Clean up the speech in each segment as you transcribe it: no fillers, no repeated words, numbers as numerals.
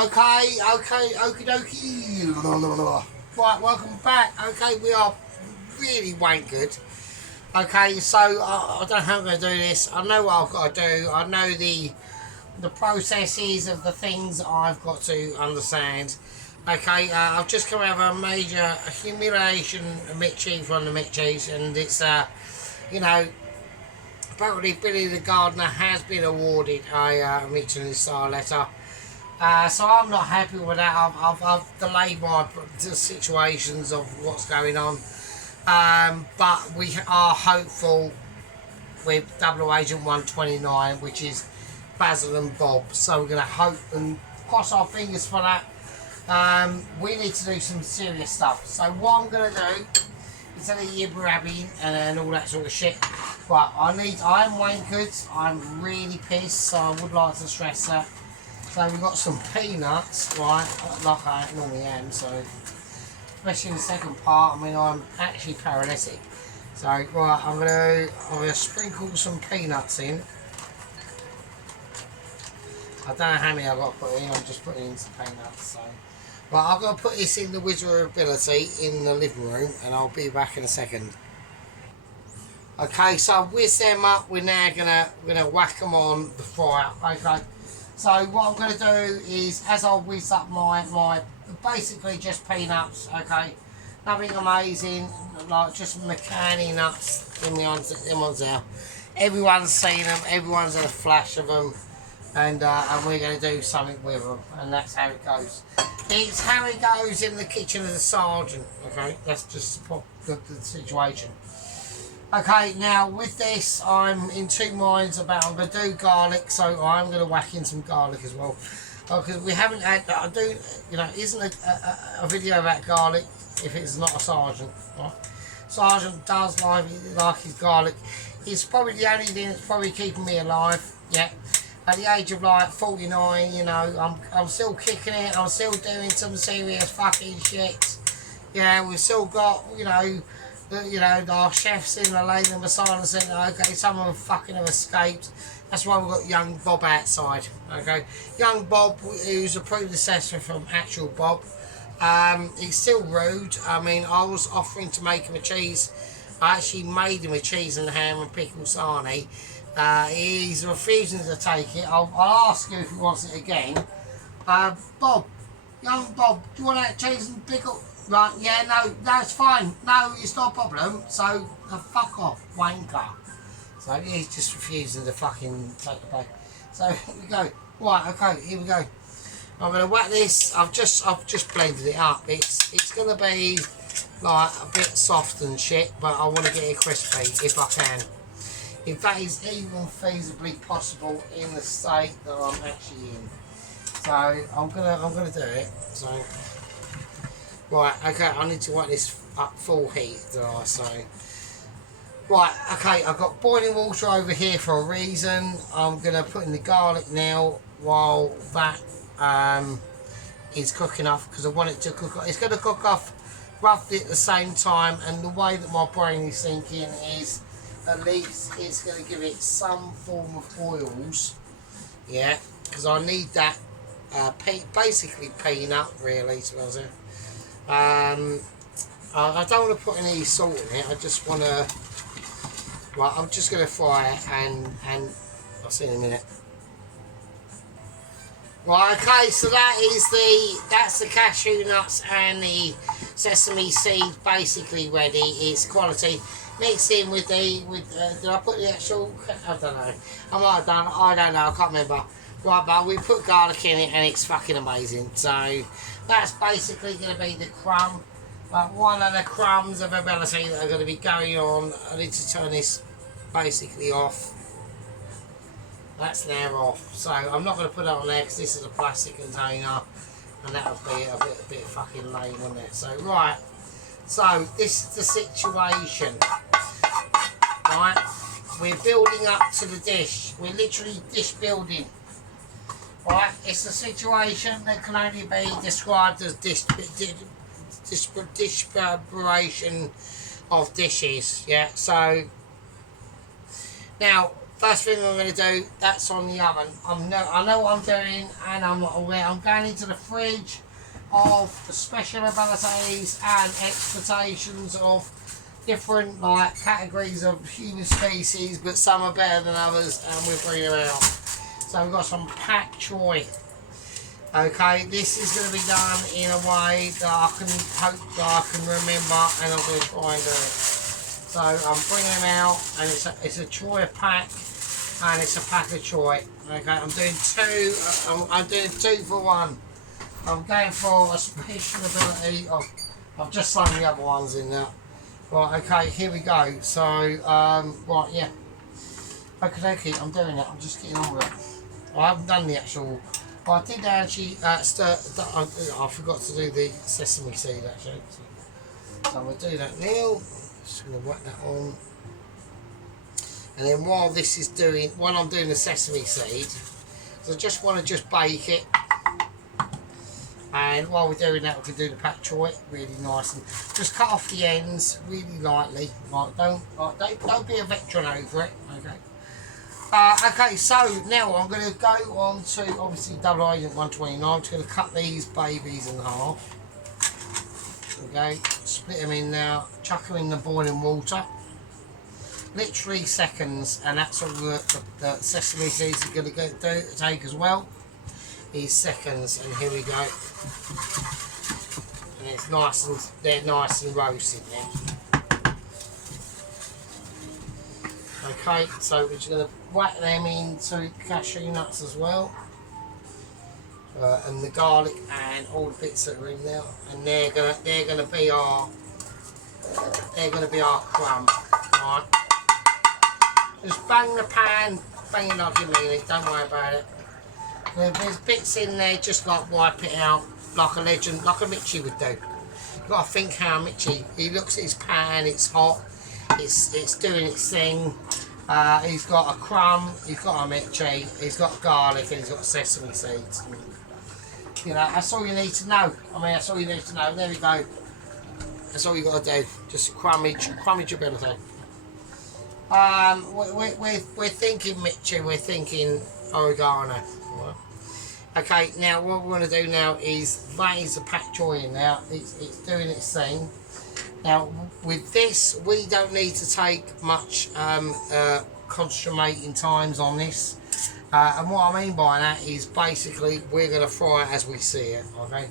Okay, okie dokie. Right, welcome back. Okay, we are really wankered. Okay, so I don't know how I'm going to do this. I know what I've got to do. I know the processes of the things I've got to understand. Okay, I've just come out of a major humiliation Mitchie from the Mitchies, and it's you know, apparently Billy the Gardener has been awarded a Michelin star letter. So I'm not happy with that. I've delayed my situations of what's going on, but we are hopeful with Double Agent 129, which is Basil and Bob. So we're going to hope and cross our fingers for that. We need to do some serious stuff. So what I'm going to do, instead of yibber-yabbing and all that sort of shit, but I am wankered. I'm really pissed, so I would like to stress that. So we've got some peanuts, right, like I normally am, so especially in the second part. I mean, I'm actually paralytic. So right, I'm gonna sprinkle some peanuts in. I don't know how many I've got to put in, I'm just putting in some peanuts. So right, I'm gonna put this in the Wizard of Ability in the living room, and I'll be back in a second. Okay, so whiz them up. We're now gonna whack them on the fire. Okay. So what I'm going to do is, as I whiz up my basically just peanuts, okay, nothing amazing, like just McCanny nuts, them ones there. Everyone's seen them, everyone's had a flash of them, and we're going to do something with them, and that's how it goes. It's how it goes in the kitchen of the sergeant, okay, that's just the situation. Okay, now with this, I'm in two minds about, I'm going to do garlic, so I'm going to whack in some garlic as well. Because we haven't had, isn't a video about garlic if it's not a sergeant, right? Sergeant does like his garlic. It's probably the only thing that's probably keeping me alive, yeah. At the age of like 49, you know, I'm still kicking it, I'm still doing some serious fucking shit. Yeah, we've still got, our chefs in the lane of asylum saying, okay, some of them fucking have escaped. That's why we've got young Bob outside. Okay, young Bob, who's a predecessor from actual Bob. He's still rude. I mean, I was offering to make him a cheese. I actually made him a cheese and ham and pickle sarnie. He's refusing to take it. I'll ask you if he wants it again. Bob, young Bob, do you want that cheese and pickle? Right, yeah, no, that's fine. No, it's not a problem. So, fuck off, wanker. So, he's just refusing to fucking take the bag. So, here we go. Right, okay, here we go. I'm going to whack this. I've just blended it up. It's going to be, like, a bit soft and shit, but I want to get it crispy, if I can. If that is even feasibly possible in the state that I'm actually in. So, I'm gonna do it. So... Right, okay, I need to whack this up full heat, do I? So, right, okay, I've got boiling water over here for a reason. I'm going to put in the garlic now while that is cooking off, because I want it to cook off. It's going to cook off roughly at the same time, and the way that my brain is thinking is at least it's going to give it some form of oils, yeah, because I need that basically peanut, really, to be honest. I don't want to put any salt in it. I just want to. Right, I'm just going to fry it, and I'll see in a minute. Right, okay, so that's the cashew nuts and the sesame seed basically ready. It's quality. Mixed in with did I put the actual? I don't know. I might have done. I don't know. I can't remember. Right, but we put garlic in it, and it's fucking amazing. So. That's basically going to be the crumb, like one of the crumbs of ability that are going to be going on. I need to turn this basically off. That's now off. So I'm not going to put it on there because this is a plastic container, and that would be a bit fucking lame, wouldn't it? So right, so this is the situation. Right, we're building up to the dish. We're literally dish building. Right, it's a situation that can only be described as dish preparation of dishes. Yeah, so now first thing I'm going to do, that's on the oven. I know what I'm doing, and I'm going into the fridge of the special abilities and expectations of different like categories of human species, but some are better than others, and we're bringing them out. So we've got some pak choy. Okay, this is going to be done in a way that I can hope that I can remember, and I'm going to try and do it. So I'm bringing them out, and it's a choy pack, and it's a pack of choy. Okay, I'm doing two. I'm doing 2 for 1. I'm going for a special ability of. I've just slung the other ones in there. Right, okay, here we go. So, right, yeah. Okay, I'm doing it. I'm just getting on with it. I haven't done the actual. I did actually I forgot to do the sesame seed actually. So I'm going to do that now. Just going to whack that on. And then while this is doing, while I'm doing the sesame seed, so I just want to bake it. And while we're doing that, we can do the pak choy really nice and just cut off the ends really lightly. Like don't be a veteran over it. Okay. Okay, so now I'm going to go on to obviously double agent 129. I'm just going to cut these babies in half. Okay, split them in now, chuck them in the boiling water. Literally seconds, and that's all the sesame seeds are going to take as well. These seconds, and here we go. And it's nice, and they're nice and roasted now. Okay, so we're just going to whack them into cashew nuts as well, and the garlic and all the bits that are in there, and they're gonna be our crumb. Right, just bang the pan, bang it like you mean it. Don't worry about it. There's bits in there, just like wipe it out, like a legend, like a Mitchie would do. You've got to think how Mitchie. He looks at his pan, it's hot. It's doing its thing. He's got a crumb, he's got a Mitchie, he's got garlic, and he's got sesame seeds. You know, that's all you need to know. I mean, that's all you need to know. There we go. That's all you got to do. Just crummage ability. We're thinking Mitchie, we're thinking oregano. Right. Okay, now what we're going to do now is raise the pak choy in now. It's doing its thing. Now, with this, we don't need to take much concentrating times on this. And what I mean by that is basically we're going to fry it as we see it. Okay,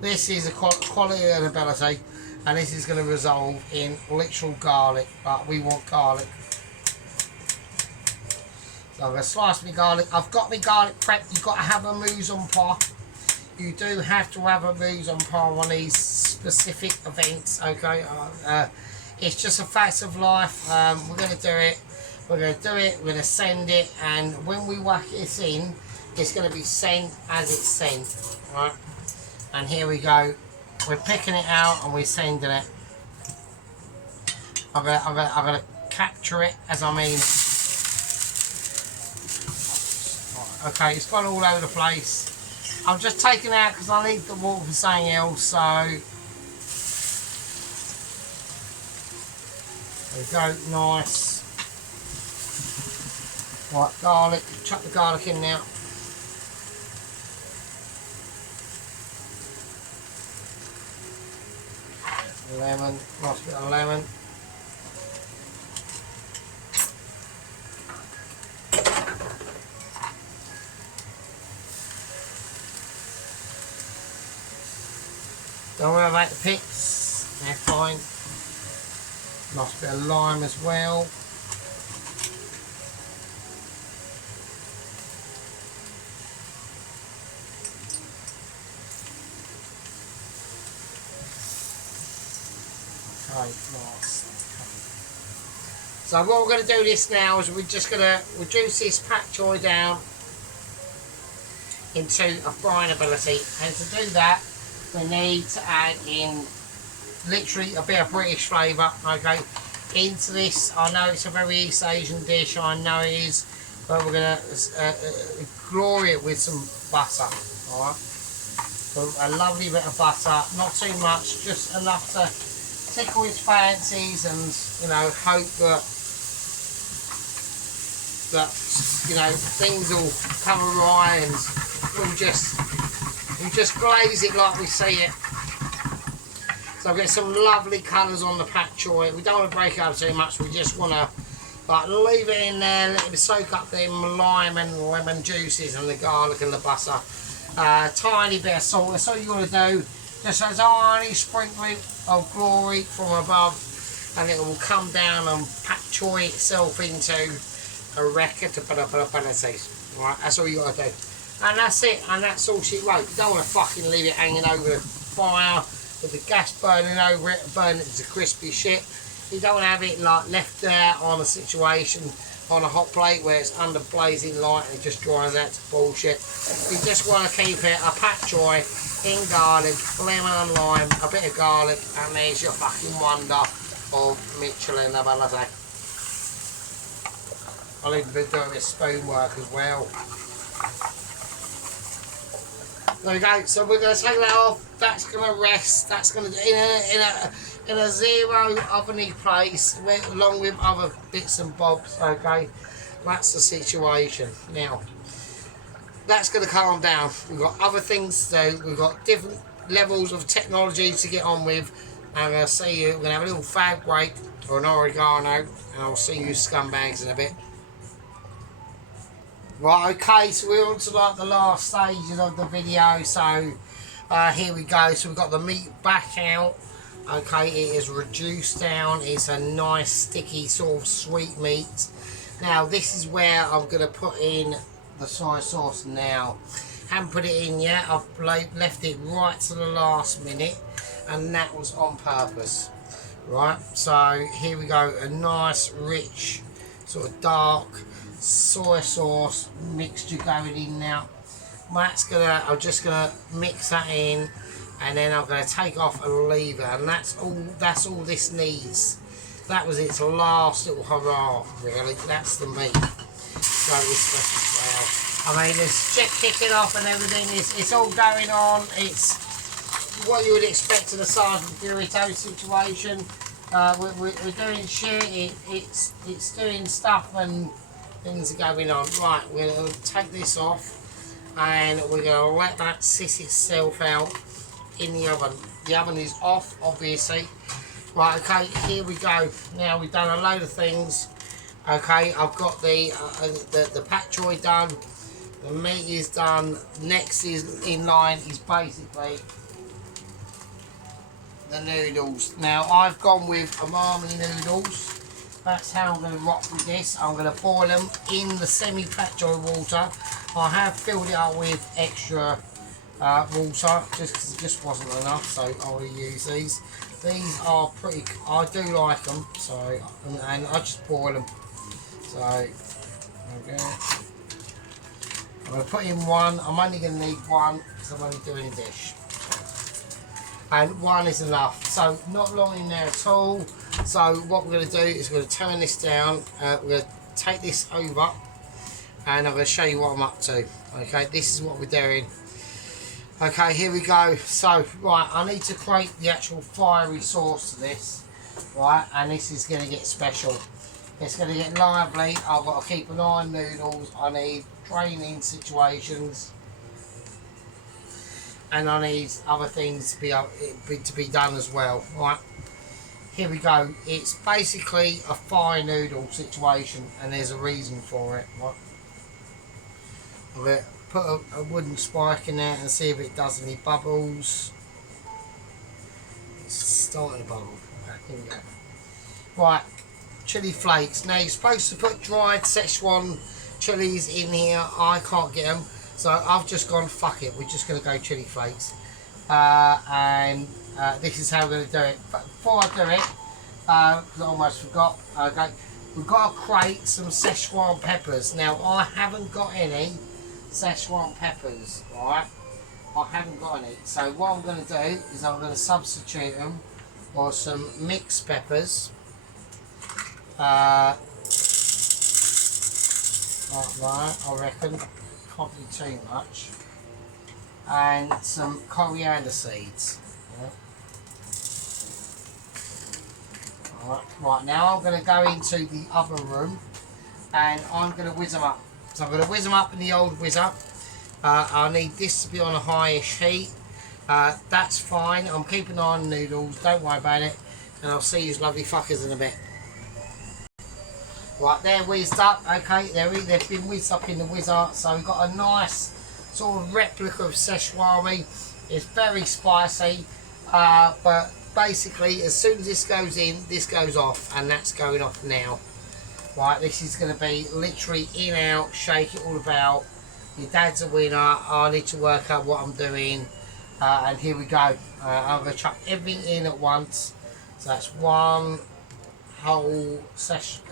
this is a quality and ability, and this is going to result in literal garlic. But we want garlic. So I'm going to slice my garlic. I've got my garlic prepped. You've got to have a mise en place. You do have to have a mise en place on these specific events, okay? It's just a fact of life. We're going to do it. We're going to send it, and when we whack it in, it's going to be sent as it's sent, right? And here we go. We're picking it out and we're sending it. I'm going to capture it as I mean. Okay, it's gone all over the place. I'm just taking out because I need the water for something else, so there we go, nice. Right, garlic, chuck the garlic in now. Lemon, nice bit of lemon. Don't worry about the pits, they're fine. Nice bit of lime as well. Okay, nice. So what we're going to do this now is we're just going to reduce this pak choy down into a frying ability, and to do that we need to add in literally a bit of British flavour, okay, into this. I know it's a very East Asian dish, I know it is, but we're going to glory it with some butter, alright. So a lovely bit of butter, not too much, just enough to tickle his fancies, and you know, hope that that, you know, things will come awry and we'll just glaze it like we see it. So I've got some lovely colours on the pak choi. We don't want to break it up too much, we just want to like leave it in there, let it soak up them lime and lemon juices and the garlic and the butter. Tiny bit of salt, that's all you want to do. Just a tiny sprinkling of glory from above, and it will come down and pak choi itself into a record to put up a right, that's all you got to do. And that's it, and that's all she wrote. You don't want to fucking leave it hanging over the fire with the gas burning over it, burn it to crispy shit. You don't want to have it like left there on a situation on a hot plate where it's under blazing light and it just dries out to bullshit. You just want to keep it a pak choi in garlic, lemon and lime, a bit of garlic, and there's your fucking wonder of Michelin ability. I'll even be doing this spoon work as well. There we go. So we're going to take that off. That's going to rest. That's going to in a zero oveny place, along with other bits and bobs. Okay, that's the situation. Now that's going to calm down. We've got other things to do. We've got different levels of technology to get on with. I'm going to see you. We're going to have a little fag break or an oregano, and I'll see you scumbags in a bit. Right, okay, so we're on to like the last stages of the video, so here we go. So we've got the meat back out. Okay, it is reduced down. It's a nice sticky sort of sweet meat. Now this is where I'm going to put in the soy sauce now. Haven't put it in yet. I've left it right to the last minute, and that was on purpose. Right, so here we go. A nice rich sort of dark soy sauce mixture going in now. I'm just gonna mix that in, and then I'm gonna take off and leave it, and that's all this needs. That was its last little hurrah, really. That's the meat. So it's well, I mean, there's shit kicking off and everything. It's all going on. It's what you would expect in a Sergeant Burrito situation. We're doing shit. It's doing stuff and things are going on. Right, we're going to take this off and we're going to let that sit itself out in the oven. The oven is off, obviously. Right, okay, here we go. Now we've done a load of things. Okay, I've got the pak choi done. The meat is done. Next is in line is basically the noodles. Now I've gone with umami noodles. That's how I'm going to rock with this. I'm going to boil them in the semi-pak choi water. I have filled it up with extra water just because it just wasn't enough, so I will use these. These are pretty, I do like them, so, and I just boil them. So, okay. I'm going to put in one. I'm only going to need one because I'm only doing a dish. And one is enough, so not long in there at all. So what we're going to do is we're going to turn this down, we're going to take this over, and I'm going to show you what I'm up to. Okay, this is what we're doing. Okay, here we go. So, right, I need to create the actual fiery sauce to this, right, and this is going to get special. It's going to get lively. I've got to keep an eye on noodles. I need draining situations. And I need other things to be done as well. Right, here we go. It's basically a fire noodle situation, and there's a reason for it. Right, I'm going to put a wooden spike in there and see if it does any bubbles. It's starting to bubble. Right, here we go. Right, chili flakes. Now you're supposed to put dried Szechuan chilies in here. I can't get them. So I've just gone, fuck it, we're just going to go chili flakes. This is how we're going to do it. But before I do it, because I almost forgot, okay, we've got to crate some Szechuan peppers. Now, I haven't got any Szechuan peppers, right? I haven't got any. So what I'm going to do is I'm going to substitute them for some mixed peppers. Like that, I reckon. Probably too much, and some coriander seeds. Yeah. Right, now I'm going to go into the other room and I'm going to whiz them up. So I'm going to whiz them up in the old whizzer. I need this to be on a highish heat. That's fine. I'm keeping an eye on noodles. Don't worry about it. And I'll see you lovely fuckers in a bit. Right, they're whizzed up. Okay, they've been whizzed up in the whizzer. So we've got a nice sort of replica of Szechuan. It's very spicy. But basically, as soon as this goes in, this goes off. And that's going off now. Right, this is going to be literally in, out, shake it all about. Your dad's a winner. I need to work out what I'm doing. And here we go. I'm going to chuck everything in at once. So that's one whole session.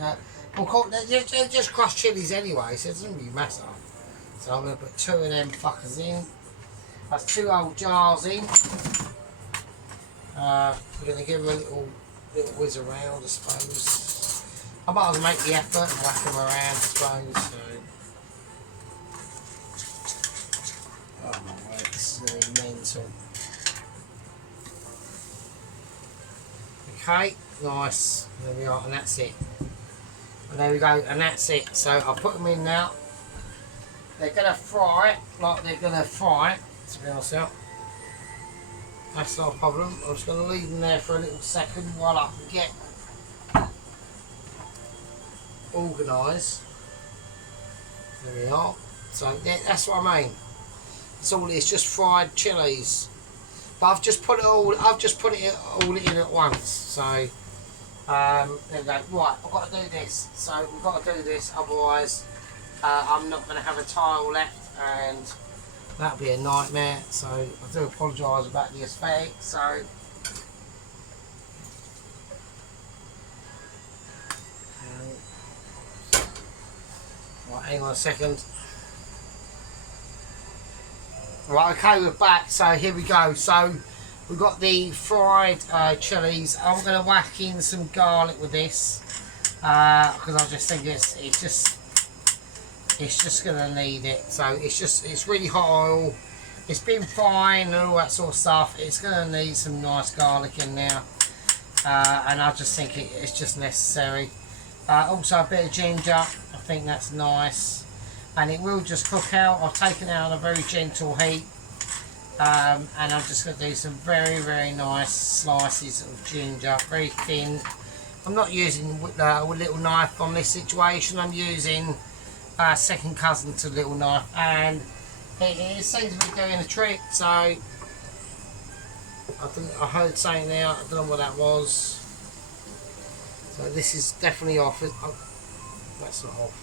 We'll call it, they're just crushed chilies anyway, so it doesn't really matter. So I'm going to put 2 of them fuckers in. That's 2 old jars in. We're going to give them a little whiz around, I suppose. I might as well make the effort and whack them around, I suppose. So. Oh my word, this is going to be mental. Okay, nice. There we are, and that's it. And there we go, and that's it. So I'll put them in now. They're going to fry it like they're going to fry it, to be honest with you. That's not a problem. I'm just going to leave them there for a little second while I can get organised. There we are. So that's what I mean. It's all. It's just fried chilies. But I've just put it all. In at once. So there we go. Right, I've got to do this. So we've got to do this. Otherwise, I'm not going to have a tile left, and that'll be a nightmare. So I do apologise about the aesthetic. So. Right, hang on a second. Right, okay, we're back. So here we go. So we've got the fried chilies. I'm going to whack in some garlic with this because I just think it's just going to need it. So it's really hot oil. It's been fine and all that sort of stuff. It's going to need some nice garlic in there, and I just think it's just necessary. Also a bit of ginger. I think that's nice. And it will just cook out. I've taken it out on a very gentle heat, and I'm just going to do some very nice slices of ginger, very thin. I'm not using a little knife on this situation. I'm using second cousin to little knife, and it seems to be doing the trick. So I heard saying there. I don't know what that was. So this is definitely off. Oh, that's not off.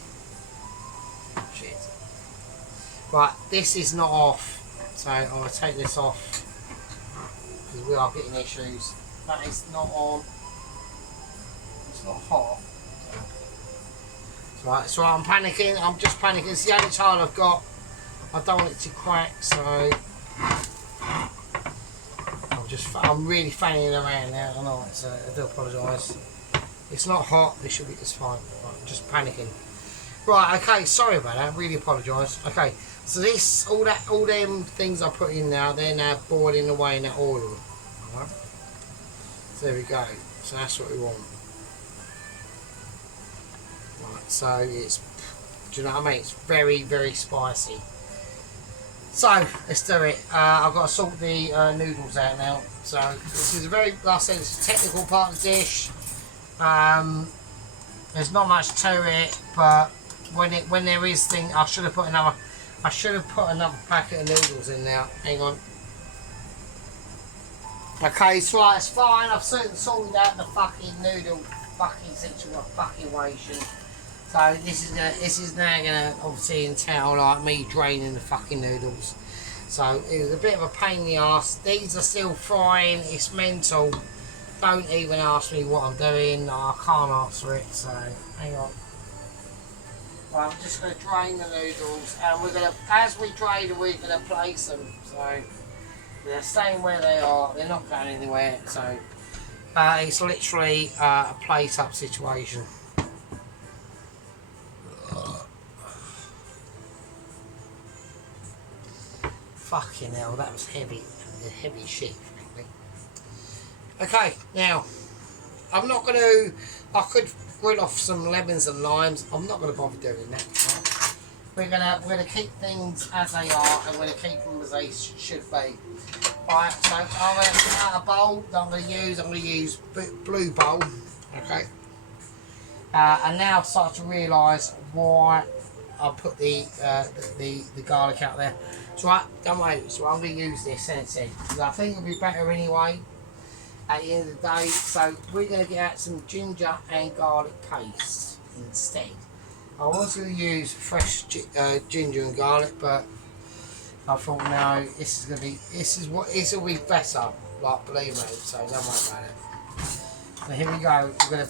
Shit. Right, this is not off, so I'm going to take this off because we are getting issues. That is not on. It's not hot. Right, so I'm panicking. I'm just panicking. It's the only tile I've got. I don't want it to crack, so I'm really fanning around now tonight. So I do apologise. It's not hot. This should be just fine. Right, I'm just panicking. Right, okay, sorry about that, really apologise. Okay, so this, all them things I put in now, they're now boiling away in that oil. Alright, so there we go, so that's what we want. Right, so it's, do you know what I mean, it's very spicy. So, let's do it. I've got to sort the noodles out now. So, this is a very, like I said, it's a technical part of the dish. There's not much to it, but when there is thing, I should have put another packet of noodles in there. Hang on. Okay, so right, it's fine. I've sorted out the fucking noodle situation. So this is now gonna obviously entail like me draining the fucking noodles. So it was a bit of a pain in the ass. These are still frying. It's mental. Don't even ask me what I'm doing. I can't answer it. So hang on. Right, I'm just going to drain the noodles, and we're going to, as we drain them, we're going to place them. So they're staying where they are. They're not going anywhere. So it's literally a plate up situation. Fucking hell, that was heavy shit, frankly. Okay, now I'm not going to. I could grill off some lemons and limes. I'm not going to bother doing that. Right? We're gonna keep things as they are, and we're gonna keep them as they should be. Right, so I'm gonna get out a bowl that I'm gonna use blue bowl. Okay. And now I start to realise why I put the garlic out there. So right, don't worry. So I'm gonna use this instead because I think it'll be better anyway. At the end of the day, so we're gonna get out some ginger and garlic paste instead. I was going to use fresh ginger and garlic, but I thought no, this will be better. Like, believe me, so don't worry about it. So here we go. We're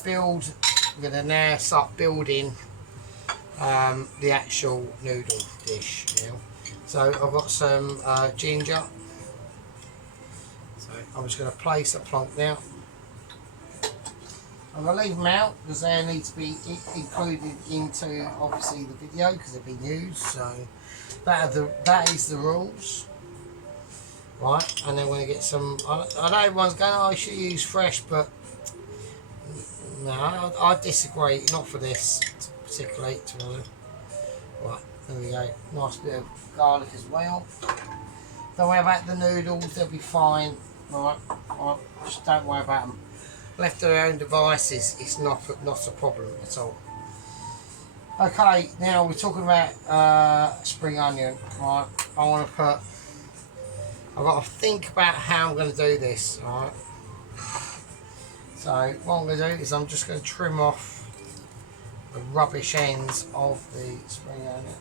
going to now start building the actual noodle dish now. So I've got some ginger. So I'm just going to place a plonk now. I'm going to leave them out because they need to be included into obviously the video because they've been used. So that is the rules. Right, and then we're going to get some. I know everyone's going, oh, I should use fresh, but no, I disagree. Not for this particularly. Right, there we go. Nice bit of garlic as well. Don't worry about the noodles; they'll be fine. Right, just don't worry about them. Left to their own devices, it's not a problem at all. Okay, now we're talking about spring onion. Right, I've got to think about how I'm going to do this. Right. So what I'm going to do is I'm just going to trim off the rubbish ends of the spring onion,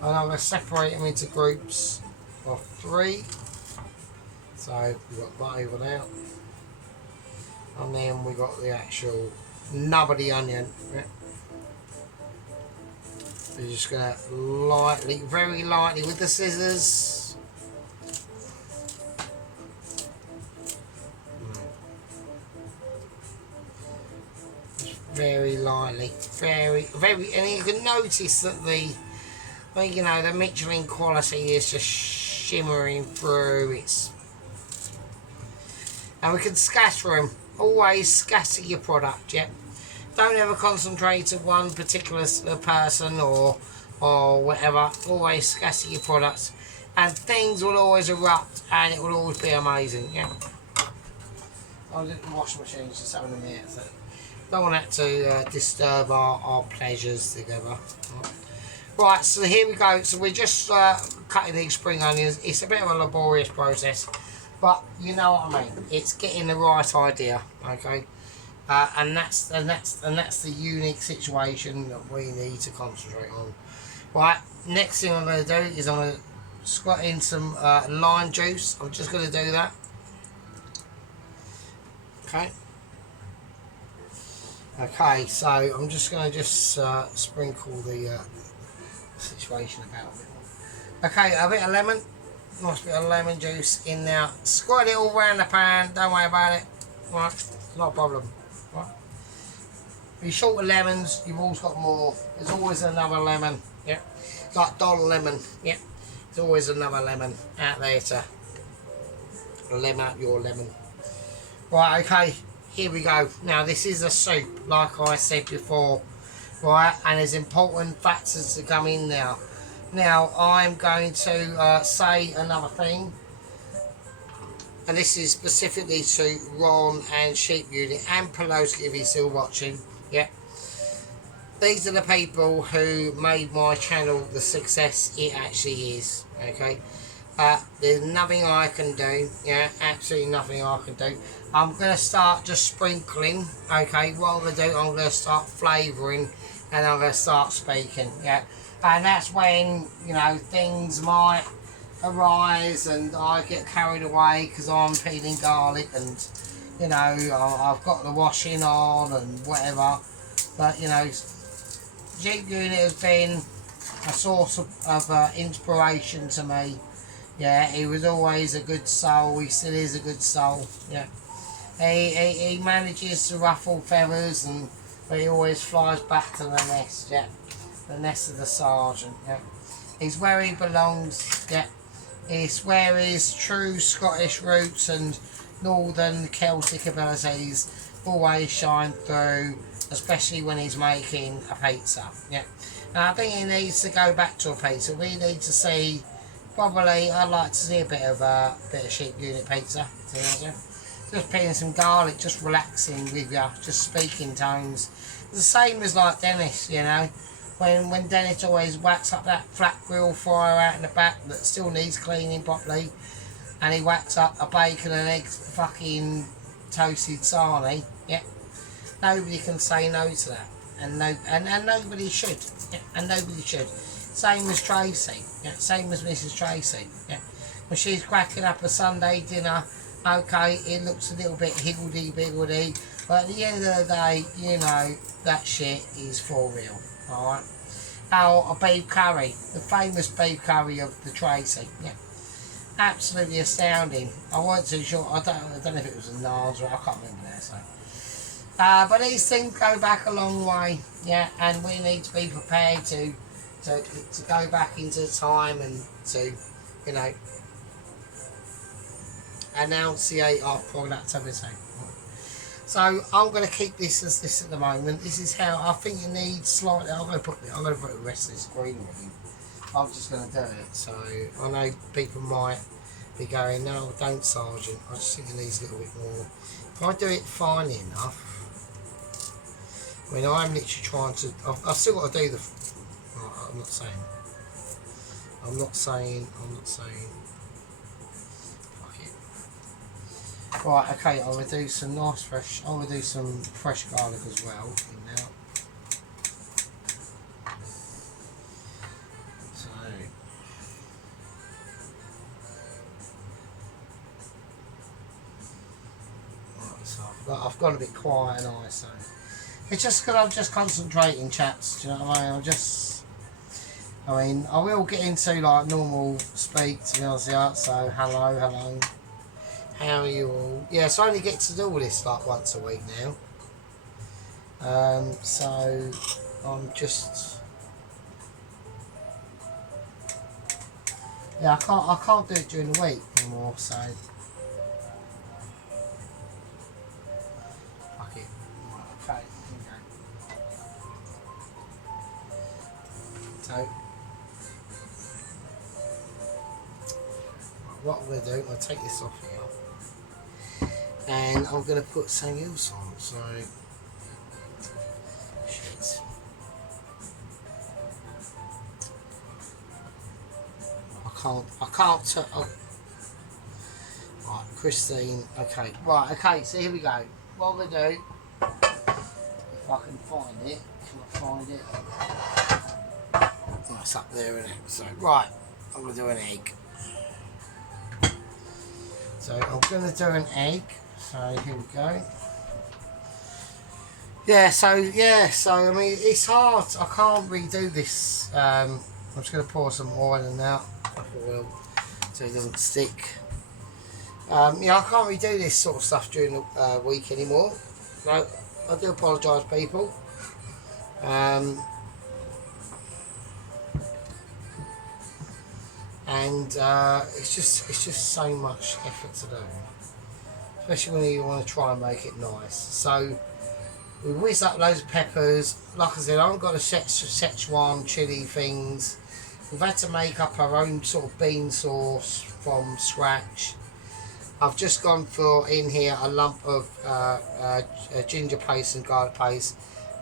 and I'm going to separate them into groups of 3. So we've got that over there. And then we got the actual nub of the onion. Yeah. We're just going to lightly, very lightly with the scissors. Just very lightly, very, and you can notice that the Michelin quality is just shimmering through. And we can scatter them. Always scatter your product, yeah. Don't ever concentrate on one particular person or whatever. Always scatter your products, and things will always erupt, and it will always be amazing, yeah. I'll get the washing machine just having a minute, so don't want that to disturb our pleasures together. Right, so here we go. So we're just cutting these spring onions. It's a bit of a laborious process. But you know what I mean. It's getting the right idea, okay? And that's the unique situation that we need to concentrate on. Right. Next thing I'm going to do is I'm going to squirt in some lime juice. I'm just going to do that. Okay. Okay. So I'm just going to sprinkle the situation about a bit. Okay. A bit of lemon. Nice bit of lemon juice in there. Squirt it all around the pan. Don't worry about it. Right, it's not a problem. Right. If you're short of lemons, you've always got more. There's always another lemon. Yeah. Like Don Lemon. Yeah. There's always another lemon out there to lemon up your lemon. Right. Okay. Here we go. Now this is a soup, like I said before. Right, and there's important factors to come in now. Now I'm going to say another thing, and this is specifically to Ron and Sheep Unit and Pelosi if you're still watching. Yeah, these are the people who made my channel the success it actually is. Okay, there's nothing I can do. Yeah, absolutely nothing I can do. I'm going to start just sprinkling. Okay, what I'm going to do, I'm going to start flavouring, and I'm going to start speaking. Yeah. And that's when, things might arise and I get carried away because I'm peeling garlic and, I've got the washing on and whatever. But, Sheep Unit has been a source of inspiration to me. Yeah, he was always a good soul. He still is a good soul. Yeah. He manages to ruffle feathers, but he always flies back to the nest, yeah. The nest of the sergeant, yeah. He's where he belongs, yeah. It's where his true Scottish roots and northern Celtic abilities always shine through, especially when he's making a pizza. Yeah, and I think he needs to go back to a pizza. We need to see, probably, I'd like to see a bit of sheep unit pizza. Just putting some garlic, just relaxing with you, just speaking tones. It's the same as like Dennis, you know. When Dennis always whacks up that flat grill fryer out in the back that still needs cleaning properly, and he whacks up a bacon and eggs fucking toasted sarnie, yeah, nobody can say no to that, and nobody should, yeah, and nobody should. Same as Tracy, yeah, same as Mrs. Tracy, yeah. When she's cracking up a Sunday dinner, okay, it looks a little bit higgledy-piggledy, but at the end of the day, you know, that shit is for real, alright? Our beef curry, the famous beef curry of the Tracy, yeah. Absolutely astounding. I weren't too sure, I don't know if it was a Nars or I can't remember that, so. But these things go back a long way, yeah, and we need to be prepared to go back into time and to, you know, enunciate our productivity. So I'm going to keep this as this at the moment. This is how I think it needs slightly. I'm going to put the rest of this green in. I'm just going to do it. So I know people might be going, no, don't, Sergeant. I just think it needs a little bit more. If I do it finely enough, I mean, I'm literally trying to. I've still got to do the. I'm not saying. Right, okay, I'm going to do some nice fresh, I'm going to do some fresh garlic as well in now. So I've got to be quiet and I, so it's just because I'm just concentrating, chaps, do you know what I mean? I will get into like normal speak, to be honest with you, so hello. How are you all? Yeah, so I only get to do all this like once a week now. So I'm just, yeah, I can't do it during the week anymore. So fuck it. Okay. So what I'm going to do, I'm going to take this off here. And I'm going to put something else on, so shit. I can't right, Christine, okay, right, okay, so here we go. What I'm going to do, if I can find it, oh, it's up there, isn't it? So, right, I'm going to do an egg. So I'm going to do an egg. So here we go. Yeah, so I mean it's hard. I can't redo this. I'm just going to pour some oil in now, oil, so it doesn't stick. Yeah, I can't redo this sort of stuff during the week anymore. No, I do apologise, people. And it's just so much effort to do. Especially when you want to try and make it nice. So we whiz up loads of peppers. Like I said, I haven't got the Szechuan chili things. We've had to make up our own sort of bean sauce from scratch. I've just gone for in here a lump of ginger paste and garlic paste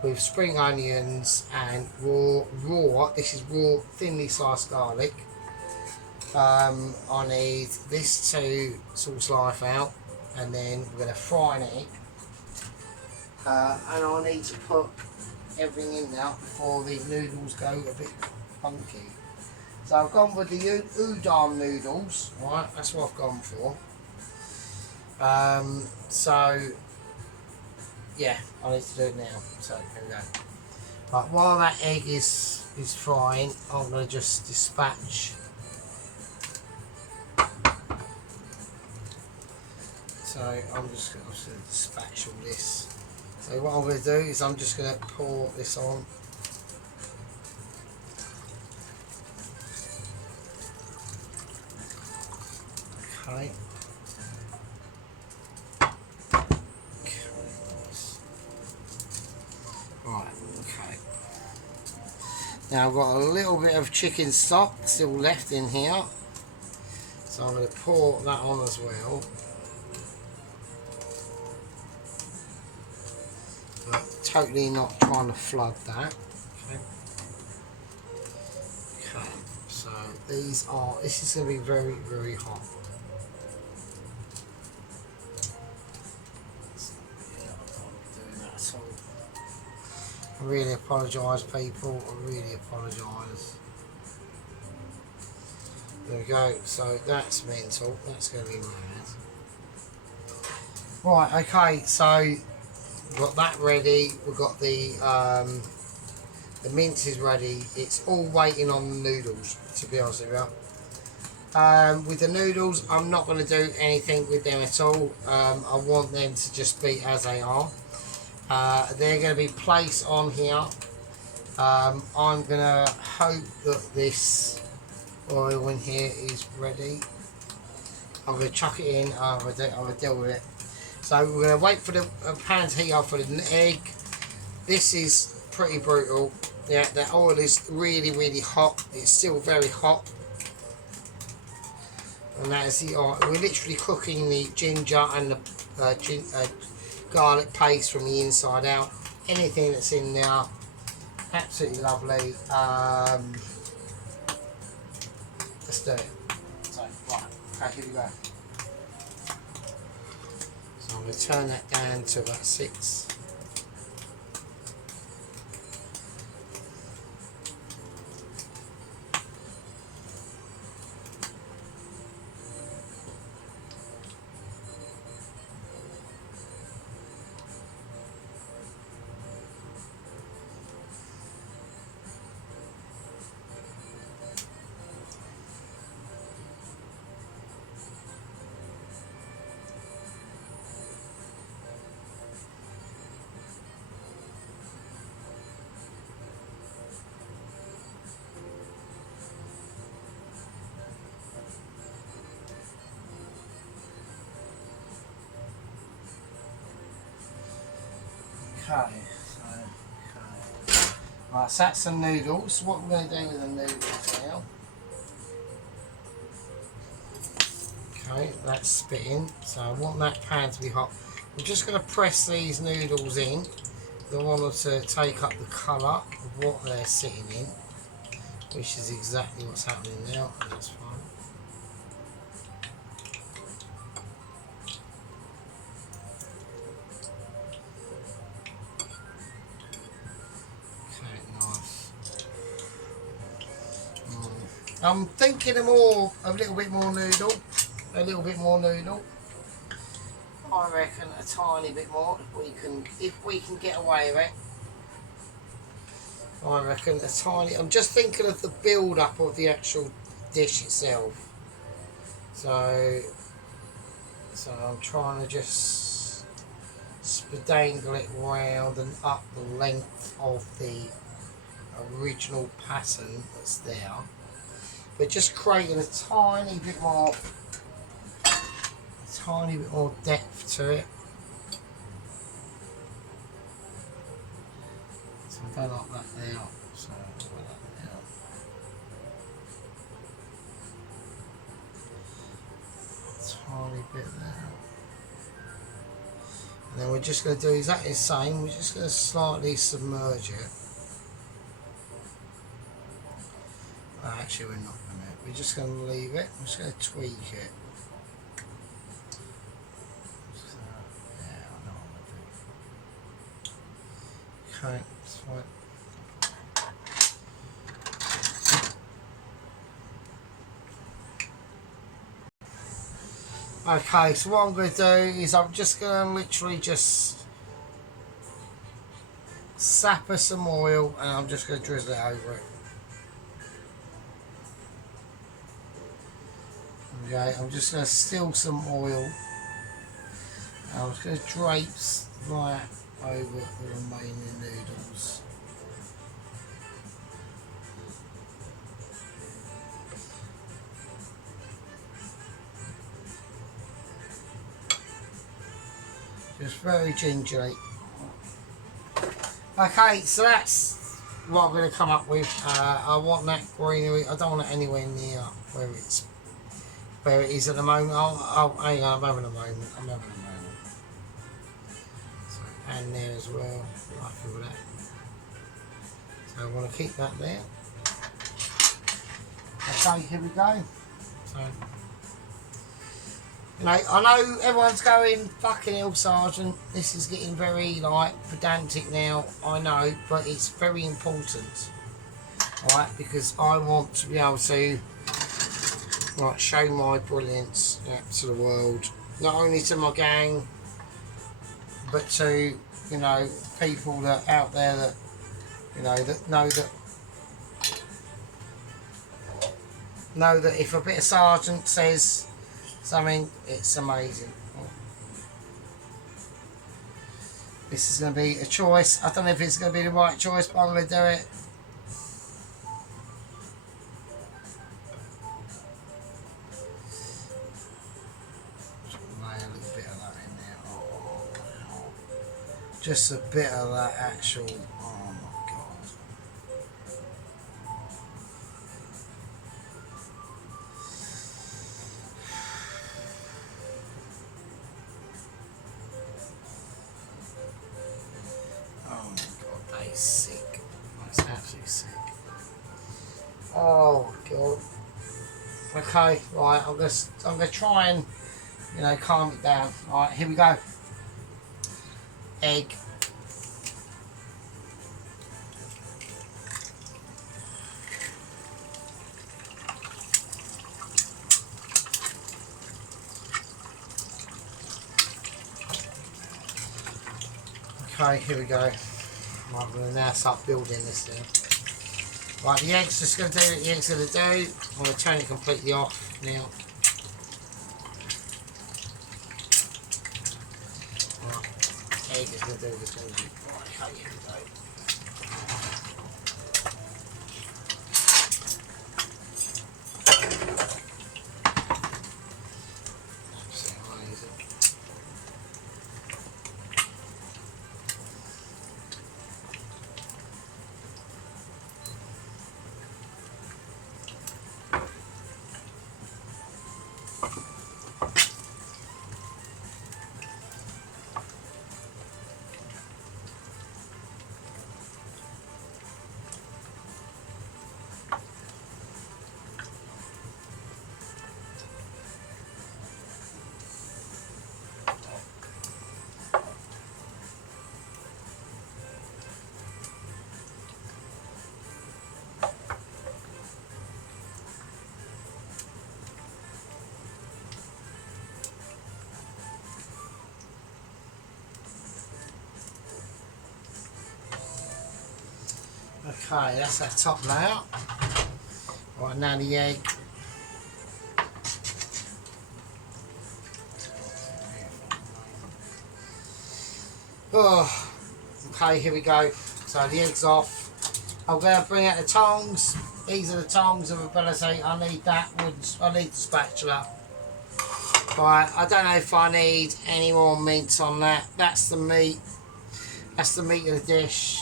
with spring onions and raw. This is raw, thinly sliced garlic. I need this to slice out. And then we're going to fry an egg, and I need to put everything in now before the noodles go a bit funky. So I've gone with the udon noodles, right, that's what I've gone for. So yeah, I need to do it now, so here we go. But while that egg is frying, I'm going to just dispatch. So I'm just going to dispatch all this. So what I'm going to do is I'm just going to pour this on. Okay. Now I've got a little bit of chicken stock still left in here, so I'm going to pour that on as well. But totally not trying to flood that. Okay. Okay. So this is going to be very, very hot. I really apologise, people. I really apologise. There we go. So that's mental. That's going to be mad. Right. Okay. So we've got that ready. We've got the mince is ready. It's all waiting on the noodles. To be honest with you. With the noodles, I'm not going to do anything with them at all. I want them to just be as they are. They're going to be placed on here. I'm going to hope that this oil in here is ready. I'm going to chuck it in. I'm going to deal with it. So we're going to wait for the pan to heat up for the egg. This is pretty brutal. Yeah, the oil is really, really hot. It's still very hot. And that is the oil. We're literally cooking the ginger and the garlic paste from the inside out. Anything that's in there, absolutely lovely. Let's do it. So, right, okay, here we go. So I'm going to turn that down to about 6. Okay, right, so that's the noodles. What we're going to do with the noodles now. Okay, that's spitting. So I want that pan to be hot. We're just going to press these noodles in. I want them to take up the colour of what they're sitting in, which is exactly what's happening now, and that's fine. I'm thinking a little bit more noodle. I reckon a tiny bit more if we can get away with it. I reckon a tiny. I'm just thinking of the build up of the actual dish itself. So I'm trying to just spadangle it round and up the length of the original pattern that's there. But just creating a tiny bit more depth to it. So I don't like that there. So I'll put that there. Tiny bit there. And then we're just going to do exactly the same. We're just going to slightly submerge it. Well, actually, we're not going to. We're just going to leave it. We're just going to tweak it. So, yeah, I know what I'm going to do. Okay, that's fine. Okay, so what I'm going to do is I'm just going to literally just sap her some oil and I'm just going to drizzle it over it. Okay, I'm just going to steal some oil. I'm just going to drape right over the remaining noodles. Just very gingerly. Okay, so that's what I'm going to come up with. I want that greenery. I don't want it anywhere near where it is at the moment. Hang on, I'm having a moment. So, and there as well. Happy with that. So I want to keep that there. Okay, here we go. So, you know, I know everyone's going, fucking hell, Sergeant, this is getting very, like, pedantic now, I know, but it's very important, right, because I want to be able to, like, show my brilliance to the world, not only to my gang, but to, you know, people that out there that, you know that if a bit of Sergeant says something, it's amazing. This is going to be a choice. I don't know if it's going to be the right choice, but I'm going to do it. Lay a little bit of that in there. Oh, just a bit of that actual. Oh my god. Oh my god, that is sick. That's absolutely sick. Oh god. Okay, right, I'm gonna try and, you know, calm it down. Alright, here we go. Egg. Okay, here we go. Right, I'm going to now start building this now. Right, the egg's just going to do what the egg's going to do. I'm going to turn it completely off now. Right, egg is going to do what it's going to do. Right, okay, here we go. Absolutely amazing. Okay, that's that top layer. Right, now the egg. Oh, okay, here we go. So the egg's off. I'm going to bring out the tongs. These are the tongs of ability. I need that wood. I need the spatula. Right, I don't know if I need any more meat on that. That's the meat. That's the meat of the dish.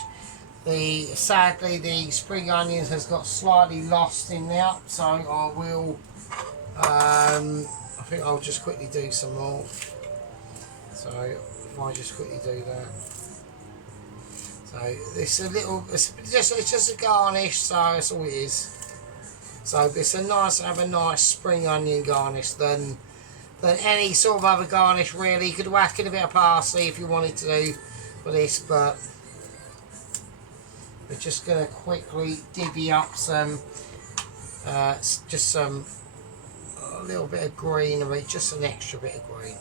Sadly, the spring onions has got slightly lost in there, so I will. I think I'll just quickly do some more. So if I just quickly do that. So it's a little. It's just a garnish. So that's all it is. So it's a nice. Have a nice spring onion garnish than any sort of other garnish really. You could whack in a bit of parsley if you wanted to do for this, but. We're just going to quickly divvy up some, just some, a little bit of greenery, just an extra bit of green.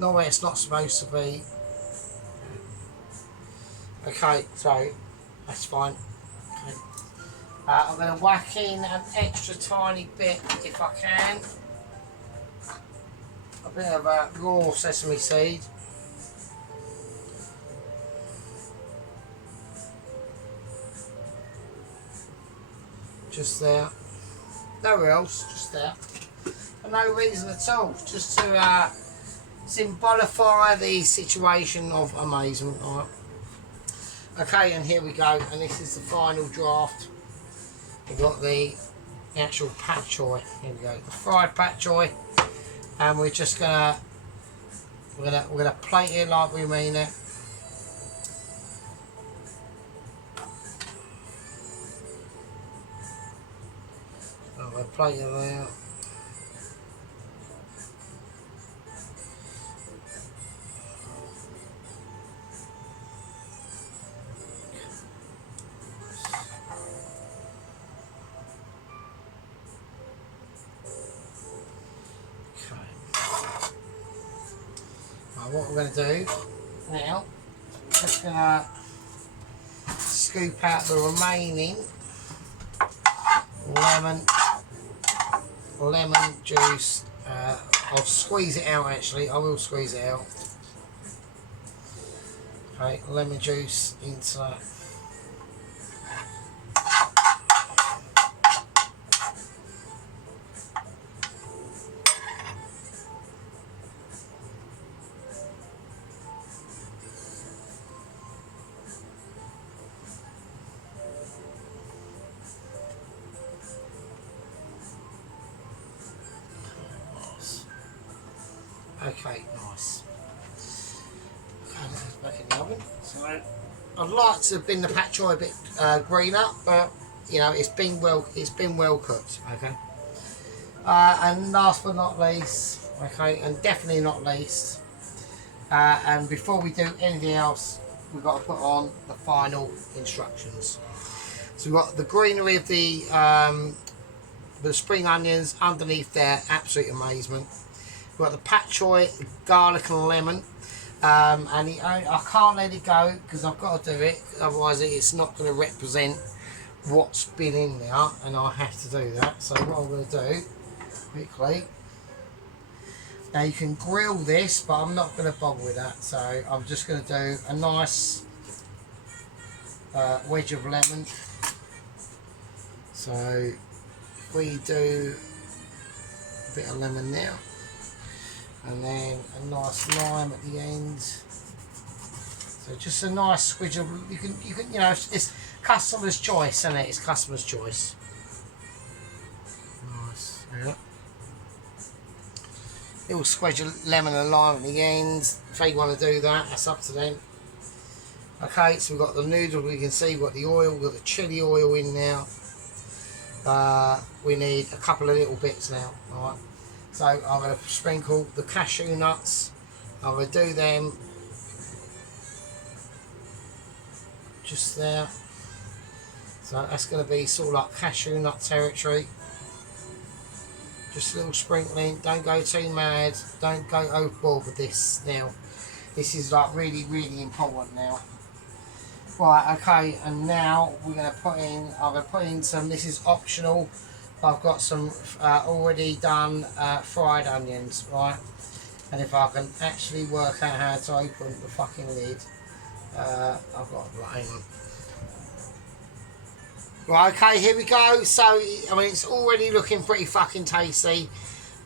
Not where it's not supposed to be. Okay, so that's fine. Okay. I'm going to whack in an extra tiny bit, if I can, a bit of raw sesame seed. Just there, nowhere else, just there, for no reason at all, just to symbolify the situation of amazement. Right. Okay, and here we go, and this is the final draft. We've got the actual pat choy. Here we go, the fried pat choy, and we're just gonna plate it like we mean it. I'm gonna plate it out. What we're going to do now, just going to scoop out the remaining lemon juice. I'll squeeze it out actually, I will squeeze it out. Okay, lemon juice into that. Okay, nice. Okay, that's back in the oven. So I'd like to have been the pat choy a bit greener, but you know it's been well cooked. Okay. And last but not least, okay, and definitely not least, and before we do anything else, we've got to put on the final instructions. So we've got the greenery of the spring onions underneath there, absolute amazement. We've got the pat choy, the garlic and lemon, and I can't let it go because I've got to do it, otherwise it's not going to represent what's been in there, and I have to do that. So what I'm going to do, quickly, now you can grill this, but I'm not going to bother with that, so I'm just going to do a nice wedge of lemon. So if we do a bit of lemon now, and then a nice lime at the end. So just a nice squidge of, you can you know, it's customer's choice, isn't it? It's customer's choice. Nice, yeah. Little squidge of lemon and lime at the end. If they want to do that, that's up to them. Okay, so we've got the noodles, we can see we've got the oil, we've got the chilli oil in now. We need a couple of little bits now, alright. So I'm going to sprinkle the cashew nuts. I'm going to do them just there. So that's going to be sort of like cashew nut territory. Just a little sprinkling. Don't go too mad. Don't go overboard with this now. This is like really, really important now. Right, okay, and now we're going to put in, I'm going to put in some, this is optional. I've got some already done fried onions, right? And if I can actually work out how to open the fucking lid, I've got to hang on. Right, okay, here we go. So, I mean, it's already looking pretty fucking tasty.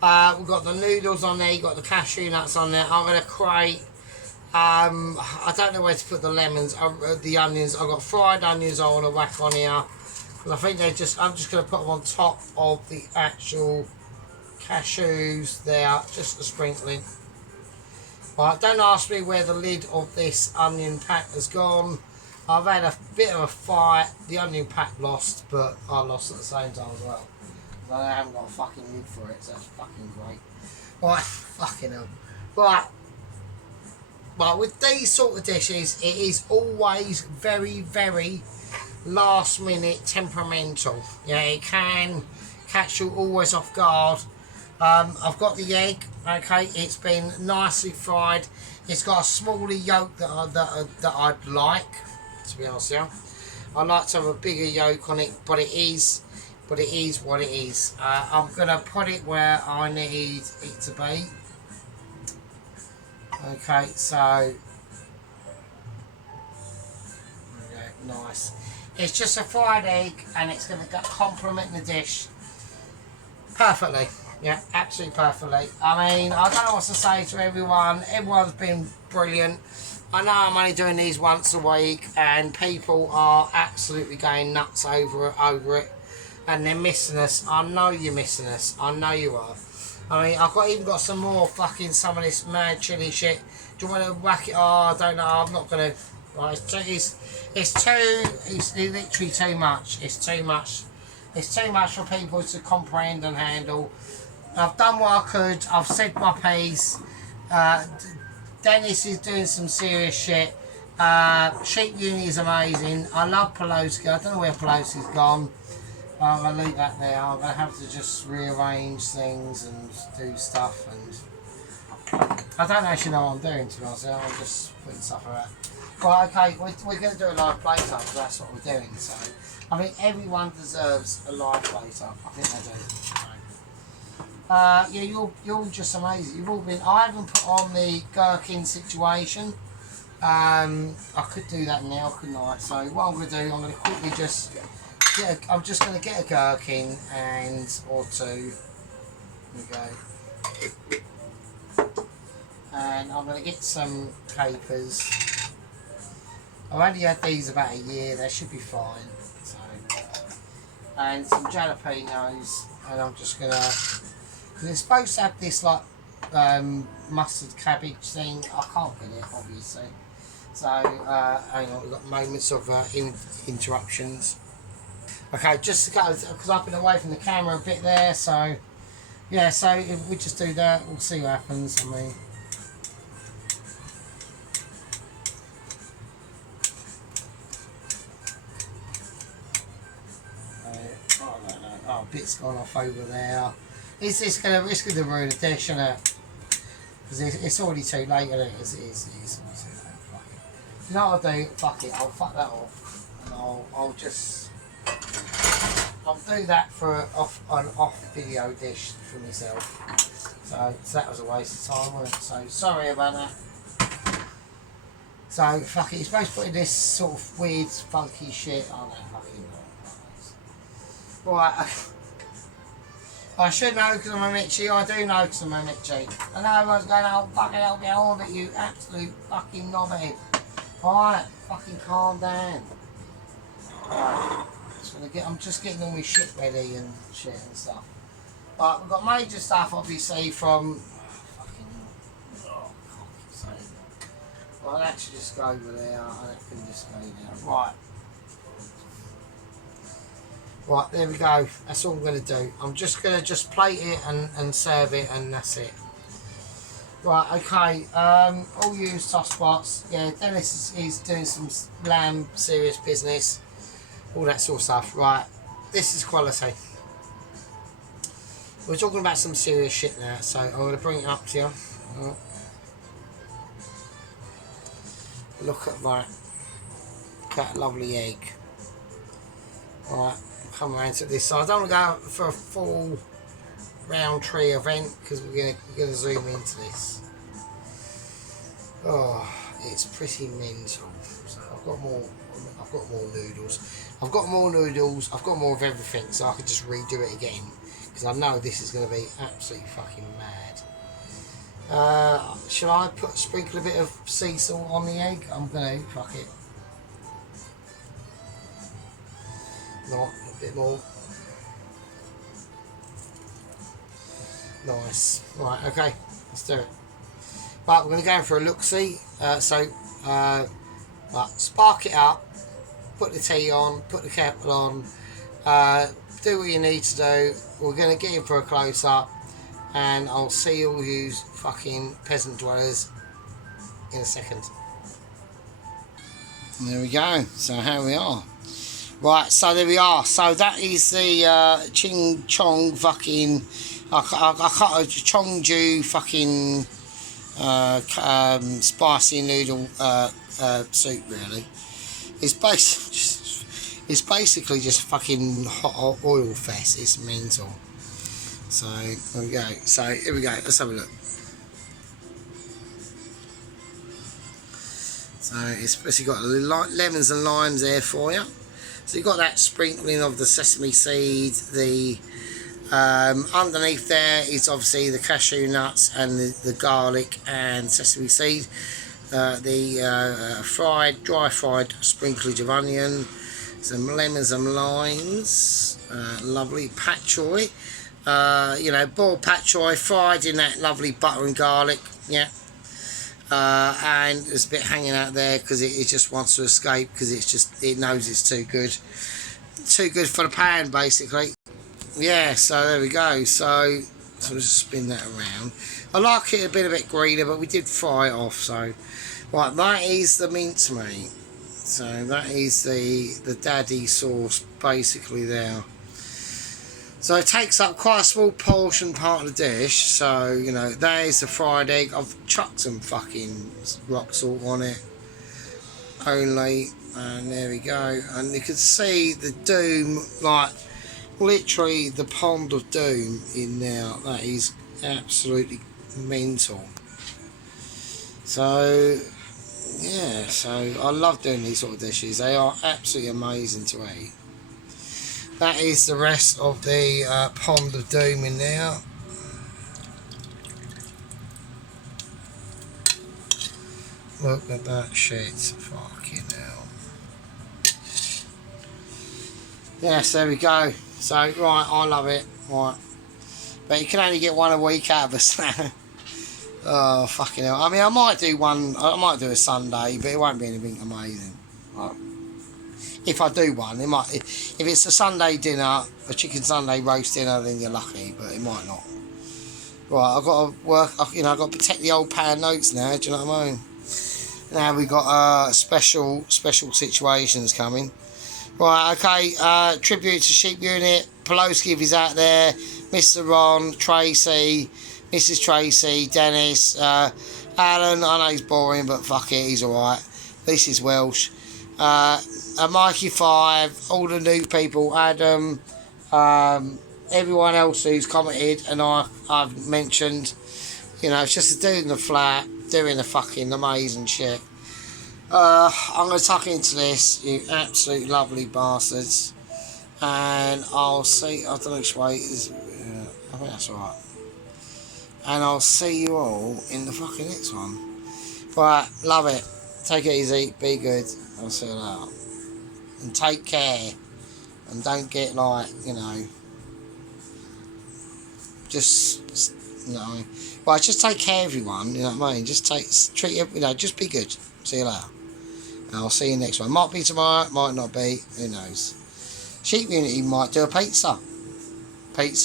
We've got the noodles on there, you've got the cashew nuts on there. I'm going to create, I don't know where to put the lemons, the onions. I've got fried onions I want to whack on here. I think I'm just going to put them on top of the actual cashews there, just a sprinkling. Right, don't ask me where the lid of this onion pack has gone. I've had a bit of a fight. The onion pack lost, but I lost at the same time as well. I haven't got a fucking lid for it, so that's fucking great. Right, fucking hell. Right, with these sort of dishes, it is always very, very last minute temperamental. Yeah, it can catch you always off guard. I've got the egg, okay, it's been nicely fried. It's got a smaller yolk that I'd like, to be honest with you. I'd like to have a bigger yolk on it, but it is what it is. I'm going to put it where I need it to be. Okay, so okay, nice. It's just a fried egg, and it's going to complement the dish perfectly. Yeah, absolutely perfectly. I mean, I don't know what to say to everyone. Everyone's been brilliant. I know I'm only doing these once a week, and people are absolutely going nuts over it, and they're missing us. I know you're missing us. I know you are. I mean, even got some more fucking some of this mad chili shit. Do you want to whack it? Oh, I don't know. I'm not gonna. Right, it's literally too much. It's too much. It's too much for people to comprehend and handle. I've done what I could. I've said my piece. Dennis is doing some serious shit. Sheep Uni is amazing. I love Pelosi. I don't know where Pelosi's gone. I'm going to leave that there. I'm going to have to just rearrange things and do stuff. And I don't actually know what I'm doing, to be honest. I'm just putting stuff around. Right, okay, we're going to do a live play-up, because that's what we're doing. So I think everyone deserves a live play-up. I think they do. Yeah, you're just amazing. You've all been. I haven't put on the gherkin situation. I could do that now, couldn't I? So what I'm going to do, I'm going to quickly just I'm just going to get a gherkin or two. There we go. And I'm going to get some capers. I've only had these about a year. They should be fine. So, and some jalapenos, and I'm just going to. Because it's supposed to have this like mustard cabbage thing. I can't get it, obviously. So hang on, we've got moments of interruptions. Okay, just because I've been away from the camera a bit there, so yeah. So if we just do that, we'll see what happens. I mean, oh, bit's gone off over there. It's gonna ruin the dish, isn't it? Because it's already too late, isn't it? As it is. It's already too late. Fuck it. You know what I'll do? Fuck it. I'll fuck that off, and I'll do that for an off video dish for myself. So that was a waste of time, wasn't it? So sorry about that. So fuck it. You're supposed to put in this sort of weird, funky shit. Oh no, fucking no. Right. I should know because I'm a Mitchie. I do know because I'm a Mitchie. I know everyone's going, oh, fucking hell, get on with it, you absolute fucking knobhead. Alright, fucking calm down. Right, I'm just getting all my shit ready and shit and stuff. Right, we've got major stuff, obviously, from I'll actually just go over there. I can just go there. Right. Right, there we go. That's all I'm going to do. I'm just going to plate it and serve it, and that's it. Right, okay. All used toss spots. Yeah, Dennis is doing some lamb serious business. All that sort of stuff. Right, this is quality. We're talking about some serious shit now, so I'm going to bring it up to you. Look at that. Look at that lovely egg. Right. Come around to this side. I don't want to go for a full round tree event because we're gonna zoom into this. Oh, it's pretty mental. So I've got more noodles. I've got more noodles. I've got more of everything, so I could just redo it again because I know this is going to be absolutely fucking mad. Shall I sprinkle a bit of sea salt on the egg? I'm gonna fuck it. Not. A bit more. Nice. Right, okay, let's do it. But we're going to go in for a look-see. Right, spark it up, put the tea on, put the kettle on, do what you need to do. We're going to get in for a close-up, and I'll see all you fucking peasant dwellers in a second. There we go. So here we are. Right, so there we are. So that is the Chong fucking I cut a Chongqing fucking spicy noodle soup. Really, it's basically just fucking hot oil fest. It's mental. So there we go. So here we go. Let's have a look. So it's basically got lemons and limes there for you. So you've got that sprinkling of the sesame seed. The underneath there is obviously the cashew nuts and the garlic and sesame seed. fried, dry fried sprinklage of onion, some lemons and limes, lovely pat choy. Boiled pat choy, fried in that lovely butter and garlic, yeah. And there's a bit hanging out there because it just wants to escape because it knows it's too good for the pan basically. Yeah, so there we go. So we'll just spin that around. I like it a bit greener, but we did fry it off. So right, that is the mincemeat. So that is the daddy sauce basically there. So it takes up quite a small portion part of the dish. So, that is the fried egg. I've chucked some fucking rock salt on it only. And there we go. And you can see the doom, like literally the pond of doom in there. That is absolutely mental. So, yeah. So I love doing these sort of dishes. They are absolutely amazing to eat. That is the rest of the pond of doom in there. Look at that shit. Fucking hell. Yes, there we go. So, right, I love it. Right. But you can only get one a week out of us now. Oh, fucking hell. I mean, I might do a Sunday, but it won't be anything amazing. Right. If I do one, it might. If it's a Sunday dinner, a chicken Sunday roast dinner, then you're lucky, but it might not. Right, I've got to work. I've got to protect the old pound notes now. Do you know what I mean? Now we've got special situations coming. Right, okay. Tribute to Sheep Unit. Poloski, if he's out there. Mr. Ron, Tracy, Mrs. Tracy, Dennis, Alan. I know he's boring, but fuck it, he's alright. This is Welsh. Mikey 5, all the new people, Adam, everyone else who's commented and I've mentioned, it's just a dude in the flat doing the fucking amazing shit. I'm going to tuck into this, you absolute lovely bastards, and I'll see, I don't know which way it is, I think that's alright, and I'll see you all in the fucking next one. Right, love it, take it easy, be good, I'll see you later. And take care, and don't get just right, just take care of everyone, you know what I mean, just treat everyone, just be good. See you later, and I'll see you next one. Might be tomorrow, might not be, who knows. Sheep Unity might do a pizza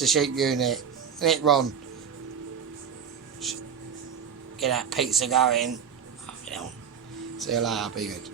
Sheep Unit, isn't it, Ron? Get that pizza going. See you later, be good.